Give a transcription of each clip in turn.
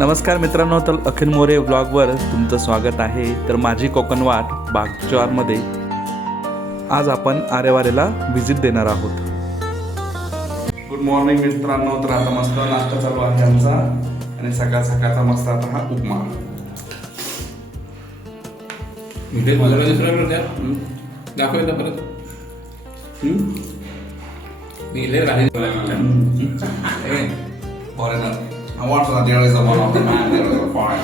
नमस्कार मित्रांनो, तर अखिल मोरे व्लॉगवर तुमचं स्वागत आहे. तर माझी कोकण वाट बागचारमध्ये आज आपण आरेवारेला व्हिजिट देणार आहोत. गुड मॉर्निंग मित्रांनो. तर आता मस्त नाश्ता चालू आहे आमचा आणि सकाळ सकाळचा मस्त आता हा उपमा. इथे मला दाखवलं परत मी इथे foreigner. I want that there is a one of the man, there is a foreign.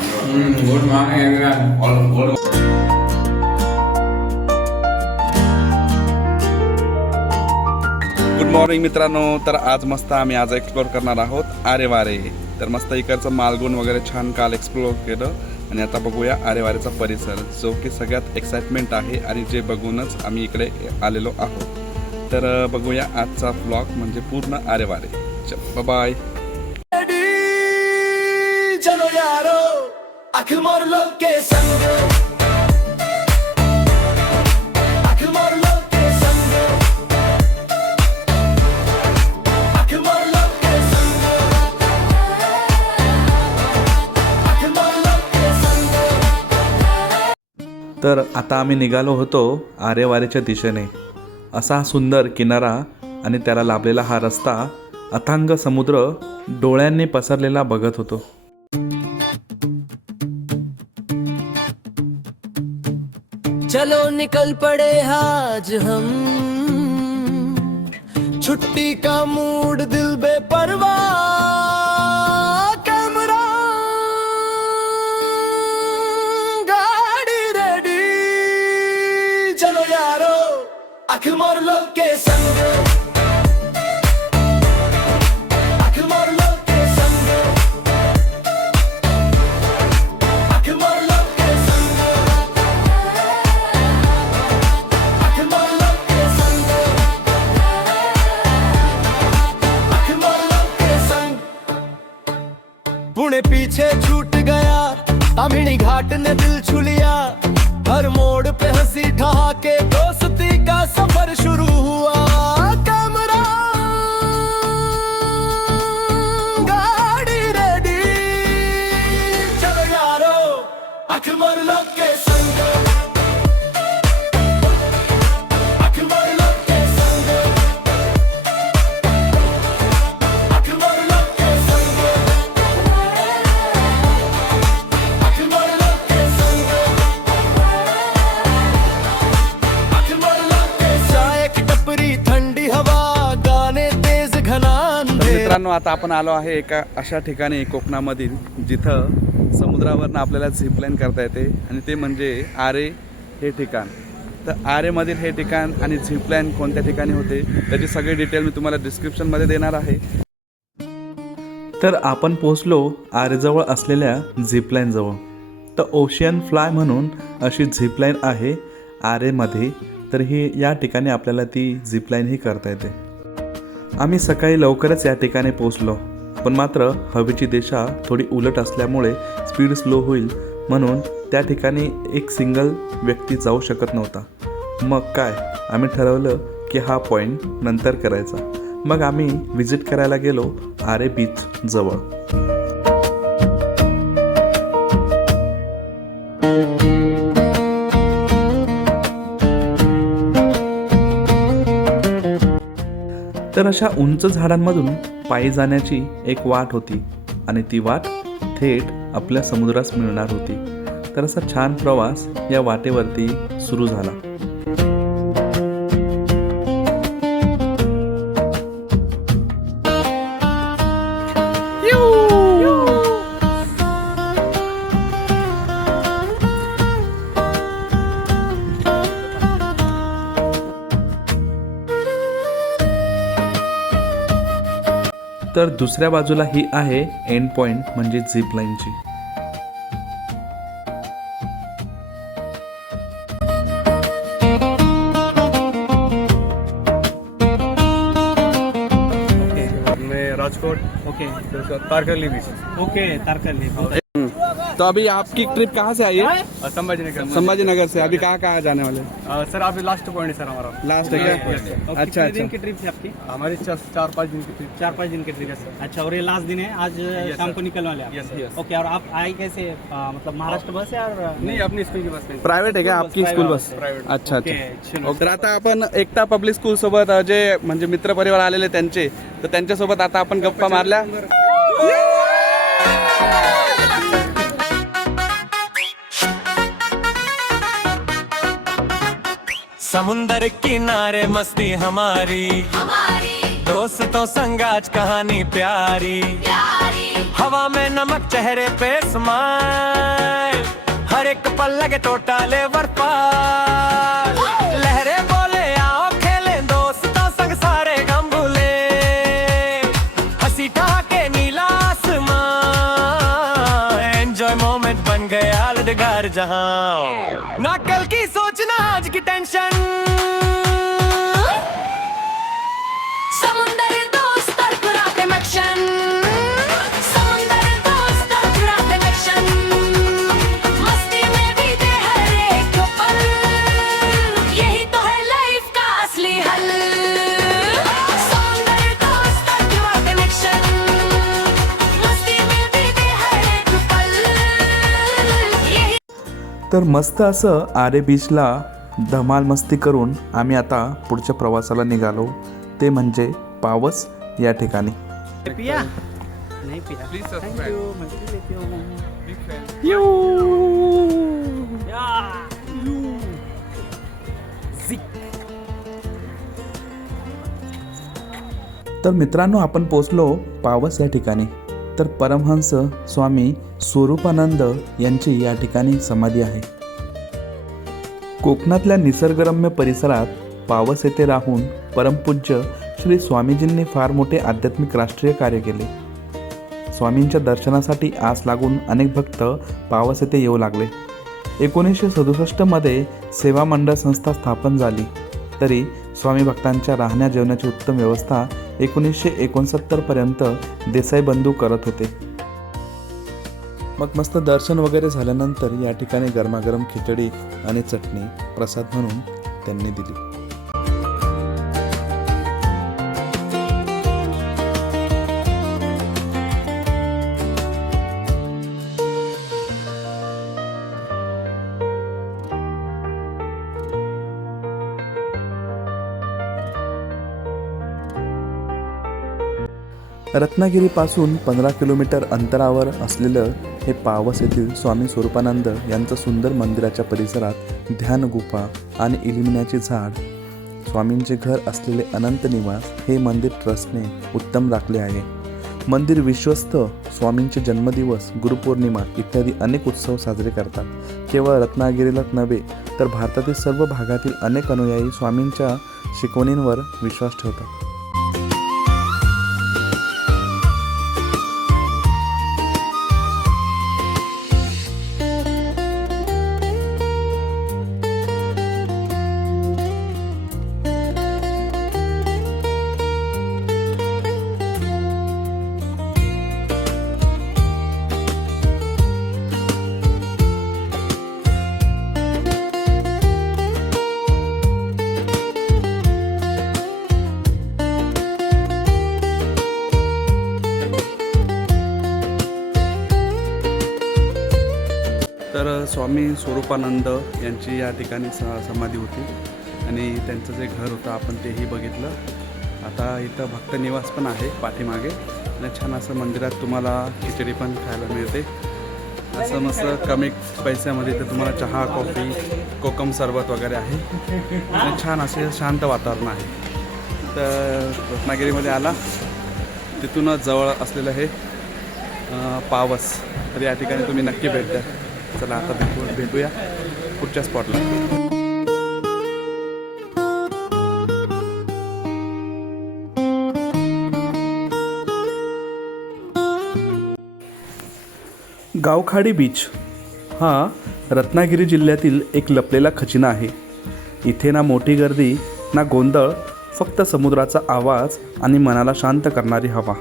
Good morning everyone. All good. Good morning मित्रांनो. तर आज मस्त आम्ही आज एक्सप्लोर करणार आहोत आरेवारे. तर मस्त इकडचं मालगुण वगैरे छान काल एक्सप्लोर केलं आणि आता बघूया आरेवारेचा परिसर, जो की सगळ्यात एक्साइटमेंट आहे आणि जे बघूनच आम्ही इकडे आलेलो आहोत. तर बघूया आजचा व्लॉग म्हणजे पूर्ण आरेवारे. चल बाय. चलो यारो अखिल मोर लोग के संग, अखिल मोर लोग के संग, अखिल मोर लोग के संग, अखिल मोर लोग के संग. तर आता आम्ही निघालो होतो आरेवारेच्या दिशेने. असा सुंदर किनारा आणि त्याला लाभलेला हा रस्ता, अथांग समुद्र डोळ्यांनी पसरलेला बघत होतो. चलो निकल पड़े आज हम, छुट्टी का मूड दिल बेपरवाह, कैमरा गाड़ी रेडी. चलो यारो अखिल मोर लोग के संग, अखिल मोर लोग के संग, अखिल मोर लोग के संग, अखिल मोर लोग के संग, अखिल मोर लोग के संग. पुणे पीछे छूट गया, तामिनी घाट ने दिल छू लिया, हर मोड़ पे हंसी ठहाके दोस्ती का सफर शुरू हुआ. कैमरा गाड़ी रेडी. चलो यारो अखिल मोर लोग के संग, अखिल मोर लोग के संग, अखिल मोर लोग के संग, अखिल मोर लोग के संग, अखिल मोर लोग के संग. चाय की टपरी थंडी हवा, गाने तेज घना तर अंधेरा. मित्रांनो, आता आपण आलो आहे एका अशा ठिकाणी कोकणामधील जिथं समुद्रावरनं आपल्याला झिपलाईन करता येते आणि ते म्हणजे आरे हे ठिकाण. तर आरेमधील हे ठिकाण आणि झिपलाईन कोणत्या ठिकाणी होते त्याची सगळी डिटेल मी तुम्हाला डिस्क्रिप्शनमध्ये देणार आहे. तर आपण पोहोचलो आरेजवळ असलेल्या झिपलाईनजवळ. तर ओशियन फ्लाय म्हणून अशी झिपलाईन आहे आरेमध्ये. तर ही या ठिकाणी आपल्याला ती झिपलाईनही करता येते. आम्ही सकाळी लवकरच या ठिकाणी पोहोचलो, पण मात्र हवेची दिशा थोडी उलट असल्यामुळे स्पीड स्लो होईल म्हणून त्या ठिकाणी एक सिंगल व्यक्ती जाऊ शकत नव्हता. मग काय, आम्ही ठरवलं की हा पॉईंट नंतर करायचा. मग आम्ही व्हिजिट करायला गेलो आरे बीच जवळ. तर अशा उंच झाडांमधून पायी जाण्याची एक वाट होती आणि ती वाट थेट आपल्या समुद्रास मिळणार होती. तर असा छान प्रवास या वाटेवरती सुरू झाला. तर दुसऱ्या बाजूला ही आहे एंड पॉइंट म्हणजे झिप लाईनची. Rajkot. Okay Tarkarli beach. Okay Tarkarli. तो अभी आपकी ट्रिप कहाँ से आई है? संभाजी नगर से। अभी कहाँ जाने वाले हैं? सर अभी लास्ट पॉइंट है सर हमारा। लास्ट है क्या? अच्छा अच्छा। दिन की ट्रिप थी आपकी? हमारी 4-5 दिन की ट्रिप। 4-5 दिन की ट्रिप है सर। अच्छा, और ये लास्ट दिन है, आज शाम को निकलने वाले हैं? यस। ओके, और आप आए कैसे, मतलब महाराष्ट्र बस है और नहीं अपनी स्कूल की बस? प्रायव्हेट आहे का आपकी स्कूल बस? प्रायव्हेट। अच्छा अच्छा। तर आता आपण एकता पब्लिक स्कूल सोबत जे म्हणजे मित्र परिवार आलेले त्यांचे, तर त्यांच्यासोबत आता आपण गप्पा मारल्या। समुंदर किनारे मस्ती हमारी दोस्तों संग आज कहानी प्यारी हवा में नमक चेहरे पे स्माइल हर एक पल लगे तो टाले बर्फाल लहरे बोले आओ खेले दोस्तों संग सारे गम भूले हंसी ठहाके नीला आसमां एंजॉय मोमेंट बन गया यादगार जहां ना कल की सोचना आज की टेंशन समुंदर दोस्त पुराते मक्शन समुंदर दोस्त पुराते मक्शन मस्ती में बीते हर एक पल यही तो है लाइफ का असली हल समुंदर दोस्त पुराते मक्शन मस्ती में बीते हर एक पल यही। तर मस्त असं आरे बीचला धमाल मस्ती करून आम्ही आता पुढच्या प्रवासाला निघालो, ते म्हणजे पावस या ठिकाणी। पिया नहीं पिया? Please subscribe. तर मित्रांनो, आपण पोचलो पावस या ठिकाणी। तर परमहंस स्वामी स्वरूपानंद यांची या ठिकाणी समाधी आहे। कोकणातल्या निसर्गरम्य परिसरात पावस येथे राहून परमपूज्य श्री स्वामीजींनी फार मोठे आध्यात्मिक राष्ट्रीय कार्य केले। स्वामींच्या दर्शनासाठी आस लागून अनेक भक्त पावस येथे येऊ लागले। 1967 मध्ये सेवा मंडळ संस्था स्थापन झाली, तरी स्वामी भक्तांच्या राहण्या जेवणाची उत्तम व्यवस्था 1969 पर्यंत देसाई बंधू करत होते। मग मस्त दर्शन वगैरे झाल्यानंतर या ठिकाणी गरमागरम खिचडी आणि चटणी प्रसाद म्हणून त्यांनी दिली। रत्नागिरीपासून 15 किलोमीटर अंतरावर असलेलं हे पावस येथील स्वामी स्वरूपानंद यांचं सुंदर मंदिराच्या परिसरात ध्यान गुफा आणि इलिमिनाचे झाड, स्वामींचे घर असलेले अनंत निवास हे मंदिर ट्रस्टने उत्तम राखले आहे। मंदिर विश्वस्त स्वामींचे जन्मदिवस, गुरुपौर्णिमा इत्यादी अनेक उत्सव साजरे करतात। केवळ रत्नागिरीलाच नव्हे तर भारतातील सर्व भागातील अनेक अनुयायी स्वामींच्या शिकवणींवर विश्वास ठेवतात। तर स्वामी स्वरूपानंद यांची या ठिकाणी समाधी होती आणि त्यांचं जे घर होतं आपण तेही बघितलं। आता इथं भक्त निवास पण आहे पाठीमागे आणि छान असं मंदिरात तुम्हाला खिचडी पण खायला मिळते। असं मस्त कमी पैशामध्ये इथं तुम्हाला चहा, कॉफी, कोकम सरबत वगैरे आहे आणि छान असे शांत वातावरण आहे। तर रत्नागिरीमध्ये आला तिथूनच जवळ असलेलं हे पावस, तर या ठिकाणी तुम्ही नक्की भेट द्या। चला आता भेटूया पुढच्या स्पॉटला। गावखाडी बीच हा रत्नागिरी जिल्ह्यातील एक लपलेला खजिना आहे। इथे ना मोठी गर्दी ना गोंधळ, फक्त समुद्राचा आवाज आणि मनाला शांत करणारी हवा।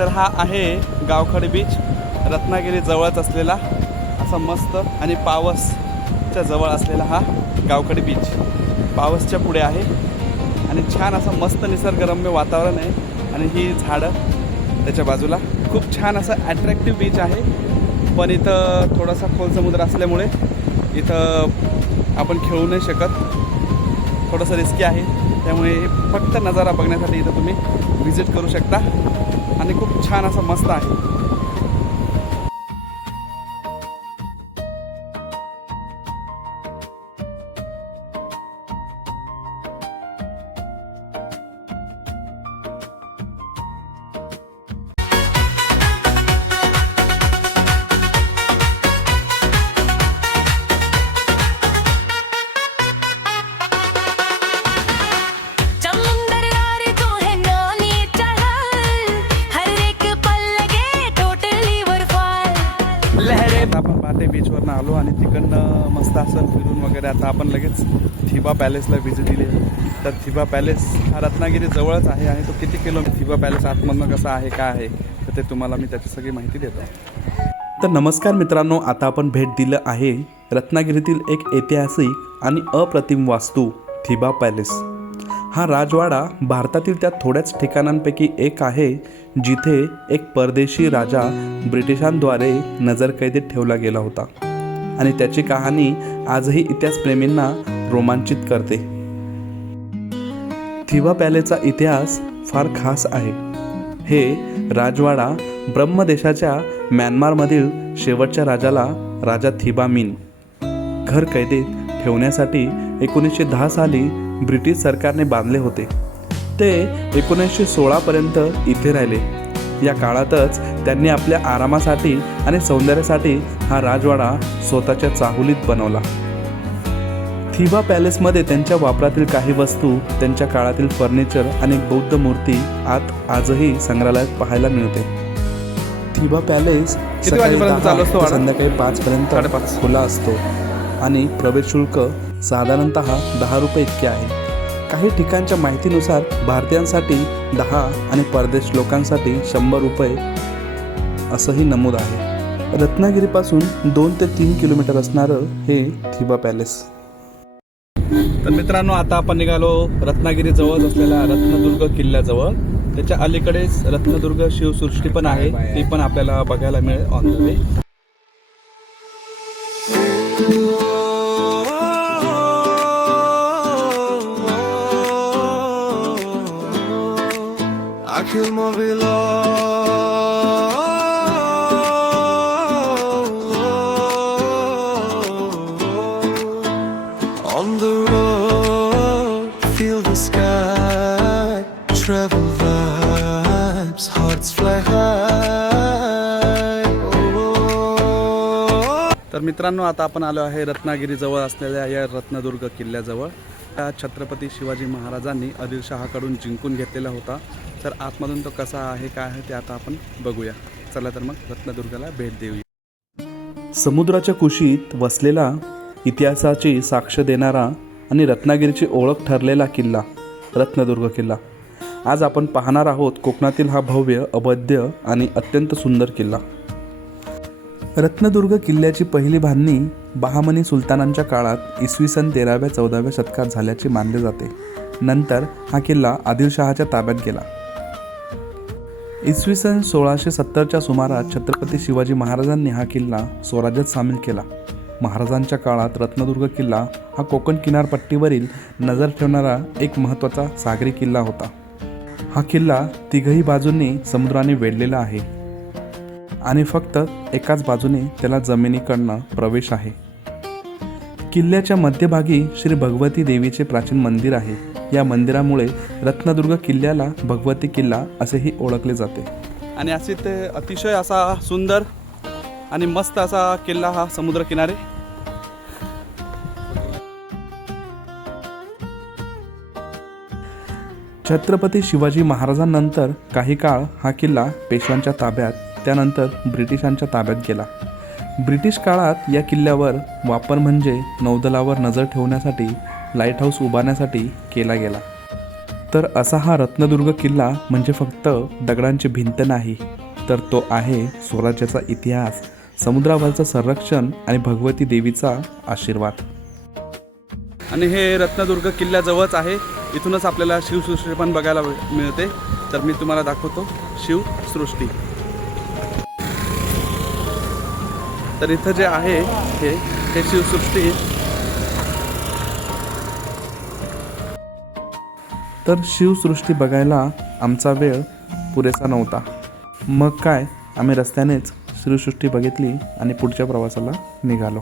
तर हा आहे गावखडी बीच, रत्नागिरी जवळच असलेला असा मस्त आणि पावसच्या जवळ असलेला हा गावखडी बीच पावसच्या पुढे आहे आणि छान असं मस्त निसर्गरम्य वातावरण आहे आणि ही झाडं त्याच्या बाजूला खूप छान असं ॲट्रॅक्टिव्ह बीच आहे. पण इथं थोडासा खोल समुद्र असल्यामुळे इथं आपण खेळू नाही शकत, थोडंसं रिस्की आहे. त्यामुळे फक्त नजारा बघण्यासाठी इथं तुम्ही व्हिजिट करू शकता आणि खूप छान असं मस्त आहे. समुंदर यार तू है नानी चहल हर एक पल लगे टोटली बर्फाल लहरे. आता आपण पाटे बीचवरनं आलो आणि तिकडनं मस्त असं फिरून वगैरे आता आपण लगेच थिबा पॅलेसला व्हिजिट दिली. तर थिबा पॅलेस हा रत्नागिरी जवळच आहे आणि तो किती किलोमीटर थिबा पॅलेस आतमधनं कसा आहे काय आहे तर ते तुम्हाला मी त्याची सगळी माहिती देतो. तर नमस्कार मित्रांनो, आता आपण भेट दिलं आहे रत्नागिरीतील एक ऐतिहासिक आणि अप्रतिम वास्तू थिबा पॅलेस. हा राजवाडा भारतातील त्या थोड्याच ठिकाणांपैकी एक आहे जिथे एक परदेशी राजा ब्रिटिशांद्वारे नजरकैदेत ठेवला गेला होता आणि त्याची कहाणी आजही इतिहासप्रेमींना रोमांचित करते. थिबा पॅलेसचा इतिहास फार खास आहे. हे राजवाडा ब्रह्मदेशाच्या म्यानमारमधील शेवटच्या राजाला राजा थिबा मिन घर कैदेत ठेवण्यासाठी 1910 साली ब्रिटिश सरकारने बांधले होते. ते 1916 पर्यंत इथे राहिले. या काळातच त्यांनी आपल्या आरामासाठी आणि सौंदर्यासाठी हा राजवाडा स्वतःच्या चाहुलीत बनवला. थिबा पॅलेसमध्ये त्यांच्या वापरातील काही वस्तू, त्यांच्या काळातील फर्निचर आणि बौद्ध मूर्ती आत आजही संग्रहालयात पाहायला मिळते. थिबा पॅलेस किती वाजेपर्यंत चालू असतो? संध्याकाळी 5 पर्यंत 5:30 खुला असतो आणि प्रवेश शुल्क साधारणतः 10 रुपये इतके आहे. काही ठिकाणच्या माहितीनुसार भारतीयांसाठी 10 आणि परदेश लोकांसाठी 100 रुपये असंही नमूद आहे. रत्नागिरीपासून 2 ते 3 किलोमीटर असणारं हे थिबा पॅलेस. तर मित्रांनो, आता आपण निघालो रत्नागिरी जवळ असलेल्या रत्नदुर्ग किल्ल्याजवळ. त्याच्या अलीकडेच रत्नदुर्ग शिवसृष्टी पण आहे, ती पण आपल्याला बघायला मिळेल on the way. I kill my on the road, feel the sky, travel vibes, hearts fly high. तर मित्रांनो, आता आपण आलो आहे रत्नागिरी जवळ असलेल्या या रत्नदुर्ग किल्ल्याजवळ. हा छत्रपती शिवाजी महाराजांनी आदिलशहाकडून जिंकून घेतलेला होता. तर आतमधून तो कसा आहे काय आहे ते आता आपण बघूया. चला तर मग रत्नदुर्गाला भेट देऊया. समुद्राच्या कुशीत वसलेला, इतिहासाची साक्ष देणारा आणि रत्नागिरीची ओळख ठरलेला किल्ला रत्नदुर्ग किल्ला. आज आपण पाहणार आहोत कोकणातील हा भव्य, अभेद्य आणि अत्यंत सुंदर किल्ला. रत्नदुर्ग किल्ल्याची पहिली बांधणी बहामनी सुलतानांच्या काळात इसवी सन 13व्या-14व्या शतकात झाल्याचे मानले जाते. नंतर हा किल्ला आदिलशहाच्या ताब्यात गेला. इसवी सन 1670च्या सुमारास छत्रपती शिवाजी महाराजांनी हा किल्ला स्वराज्यात सामील केला. महाराजांच्या काळात रत्नदुर्ग किल्ला हा कोकण किनारपट्टीवरील नजर ठेवणारा एक महत्त्वाचा सागरी किल्ला होता. हा किल्ला तिघही बाजूंनी समुद्राने वेढलेला आहे आणि फक्त एकाच बाजूने त्याला जमिनीकडनं प्रवेश आहे. किल्ल्याच्या मध्यभागी श्री भगवती देवीचे प्राचीन मंदिर आहे. या मंदिरामुळे रत्नदुर्ग किल्ल्याला भगवती किल्ला असेही ओळखले जाते. आणि असे ते अतिशय असा सुंदर आणि मस्त असा किल्ला हा समुद्रकिनारे. छत्रपती शिवाजी महाराजांनंतर काही काळ हा किल्ला पेशव्यांच्या ताब्यात, त्यानंतर ब्रिटिशांच्या ताब्यात गेला. ब्रिटिश काळात या किल्ल्यावर वापर म्हणजे नौदलावर नजर ठेवण्यासाठी लाईट हाऊस उभारण्यासाठी केला गेला. तर असा हा रत्नदुर्ग किल्ला म्हणजे फक्त दगडांची भिंत नाही, तर तो आहे स्वराज्याचा इतिहास, समुद्रावरचं संरक्षण आणि भगवती देवीचा आशीर्वाद. आणि हे रत्नदुर्ग किल्ल्याजवळच आहे. इथूनच आपल्याला शिवसृष्टी पण बघायला मिळते. तर मी तुम्हाला दाखवतो शिवसृष्टी. तर इथं जे आहे हे शिवसृष्टी. तर शिवसृष्टी बघायला आमचा वेळ पुरेसा नव्हता. मग काय, आम्ही रस्त्यानेच शिवसृष्टी बघितली आणि पुढच्या प्रवासाला निघालो.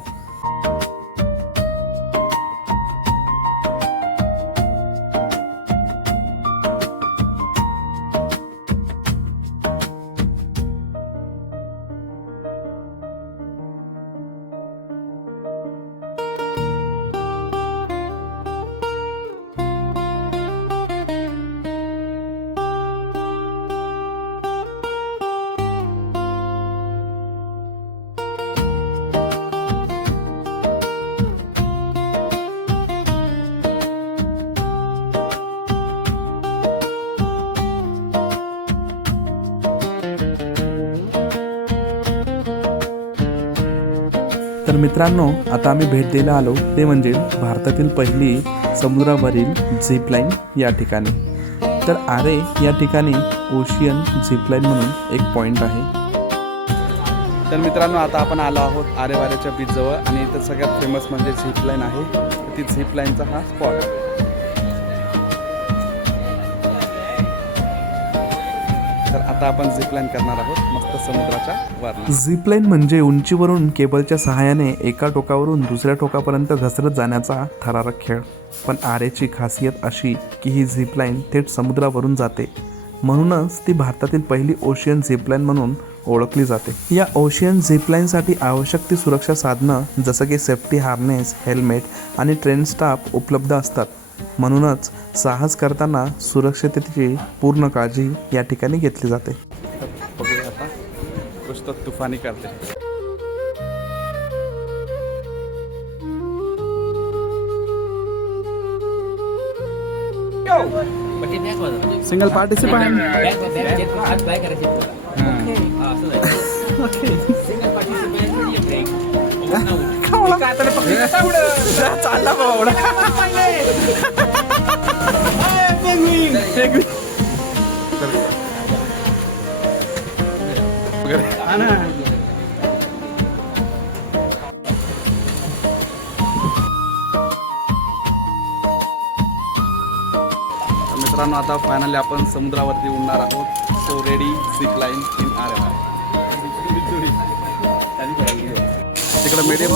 तर मित्रांनो, आता आम्ही भेट द्यायला आलो ते म्हणजे भारतातील पहिली समुद्रावरील झिपलाईन या ठिकाणी. तर आरे या ठिकाणी ओशियन झिपलाईन म्हणून एक पॉईंट आहे. तर मित्रांनो, आता आपण आलो आहोत आरेवारेच्या बीचजवळ आणि इथं सगळ्यात फेमस म्हणजे झिपलाईन आहे. ती झिपलाईनचा हा स्पॉट. तर आता आपण झिपलाईन करणार आहोत मस्त समुद्राच्या वरनं. झिपलाईन म्हणजे उंचीवरून केबलच्या सहाय्याने एका टोकावरून दुसऱ्या टोकापर्यंत घसरत जाण्याचा थरारक खेळ. पण आरेची खासियत अशी की ही झिपलाईन थेट समुद्रावरून जाते, म्हणूनच ती भारतातील पहिली ओशियन झिपलाईन म्हणून ओळखली जाते. या ओशियन झिपलाईनसाठी आवश्यक ती सुरक्षा साधनं जसं की सेफ्टी हार्नेस, हेल्मेट आणि ट्रेन स्टाफ उपलब्ध असतात. म्हणूनच साहस करताना सुरक्षिततेची पूर्ण काळजी या ठिकाणी घेतली जाते. बघूया आता कुछ तो तुफानी करते. Single participant. चालला बाबा. मित्रांनो, आता फायनली आपण समुद्रावरती उडणार आहोत. So ready zipline in Aareware. तिकडं मीडियम.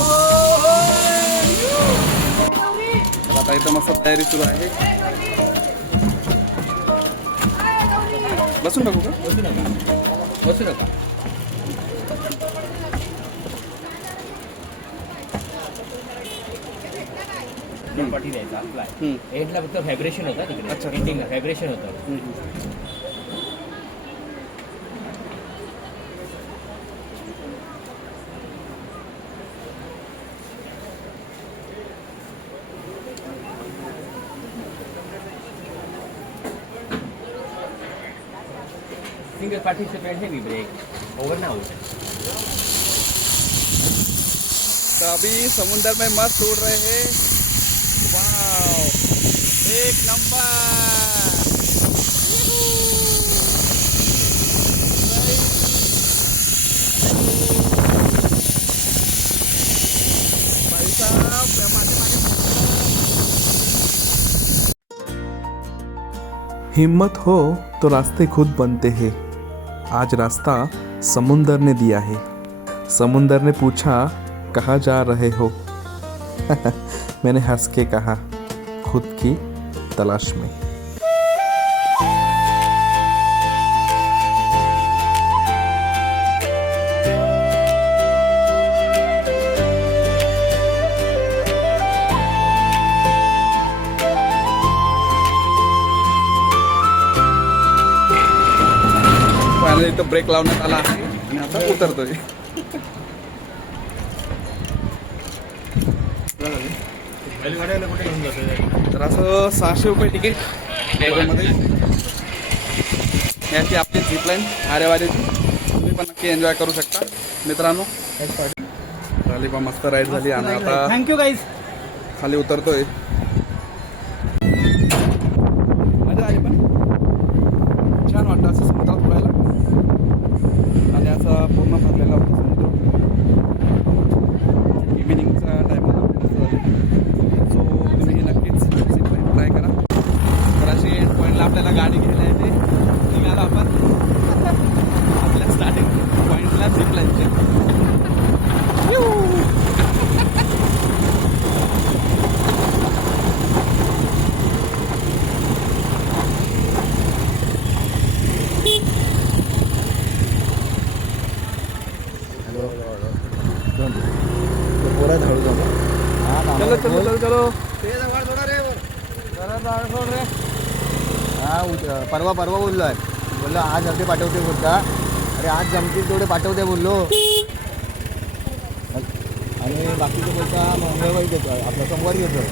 आता इथं मस्त तयारी सुरू आहे. बसून टाकू का? बसू नका. पाठी द्यायचा एंडला फक्त व्हायब्रेशन होता तिकडे. अच्छा. एंडिंगला व्हायब्रेशन होतं. सिंगल पार्टिसिपेंट है ब्रेक ओवर ना हो. तो अभी समुंदर में मस्त उड़ रहे हैं. वाव, एक नंबर. भाई साहब, हिम्मत हो तो रास्ते खुद बनते हैं. आज रास्ता समुंदर ने दिया है. समुंदर ने पूछा कहाँ जा रहे हो. मैंने हंस के कहा खुद की तलाश में. फायनली इथं ब्रेक लावण्यात आला आहे आणि आता उतरतोय. तर असं 600 रुपये तिकीट त्याच्यामध्ये याची आपली झिपलाईन आरेवारीची तुम्ही पण नक्की एन्जॉय करू शकता मित्रांनो. झाली पण मस्त राईड झाली आणि आता थँक्यू गाईज. खाली उतरतोय. मजा आली पण छान वाटतं असं समुद्रात उडायला आणि असा पूर्ण भरलेला होता समुद्र. इव्हिनिंगच्या टाईमला मस्त झालं. सो तुम्ही नक्कीच झिपलाईन ट्राय करा. तर अशी एंड पॉईंटला आपल्याला गाडी घ्यायला येते. निघालो आपण आपल्या स्टार्टिंग पॉईंटला झिपलाईनचे. चलो चलो चलो चलो. परवा बोललो आहे. बोललो आज अर्धे पाठवते बोलता. अरे आज जमतील तेवढे पाठवते बोललो. आणि बाकीचं बोलता मंगळवारी घेतो आपला सोमवारी घेतो.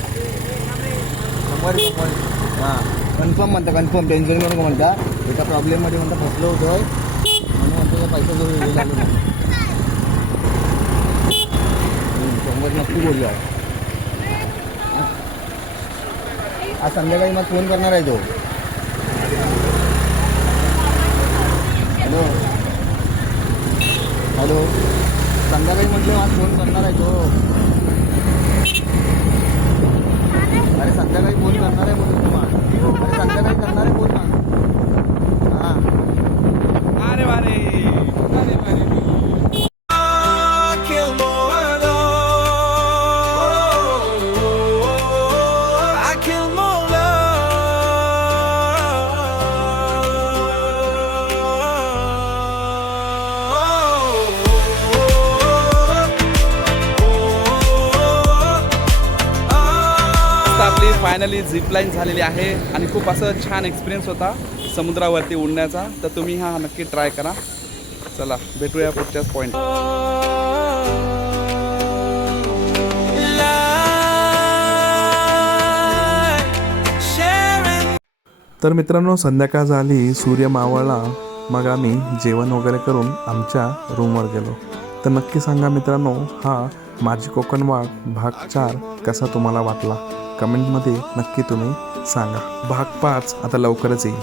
सोमवारी हां कन्फर्म म्हणता कन्फर्म टेन्शन करून का म्हणता. एका प्रॉब्लेममध्ये म्हणता फसलो होतो म्हणून म्हणतो पैसा जो हे झालो नाही. सोमवारी नक्की बोललो आहे. आज संध्याकाळी मग फोन करणार आहे तो. हॅलो हॅलो संध्याकाळी म्हटलं आज फोन करणार आहे तो. अरे संध्याकाळी फोन करणार आहे म्हणून तुम्हाला. अरे संध्याकाळी करणार आहे फोन ना. हां अरे वारे अरे वारे. आपली फायनली झिपलाईन झालेली आहे आणि खूप असं छान एक्सपिरियन्स होता समुद्रावरती उडण्याचा. तर तुम्ही हा नक्की ट्राय करा. चला भेटूया पुढच्याच पॉईंट. तर मित्रांनो संध्याकाळ झाली, सूर्य मावळला. मग आम्ही जेवण वगैरे करून आमच्या रूमवर गेलो. तर नक्की सांगा मित्रांनो हा माझी कोकण वाट भाग 4 कसा तुम्हाला वाटला. कमेंटमध्ये नक्की तुम्ही सांगा. भाग 5 आता लवकरच येईल.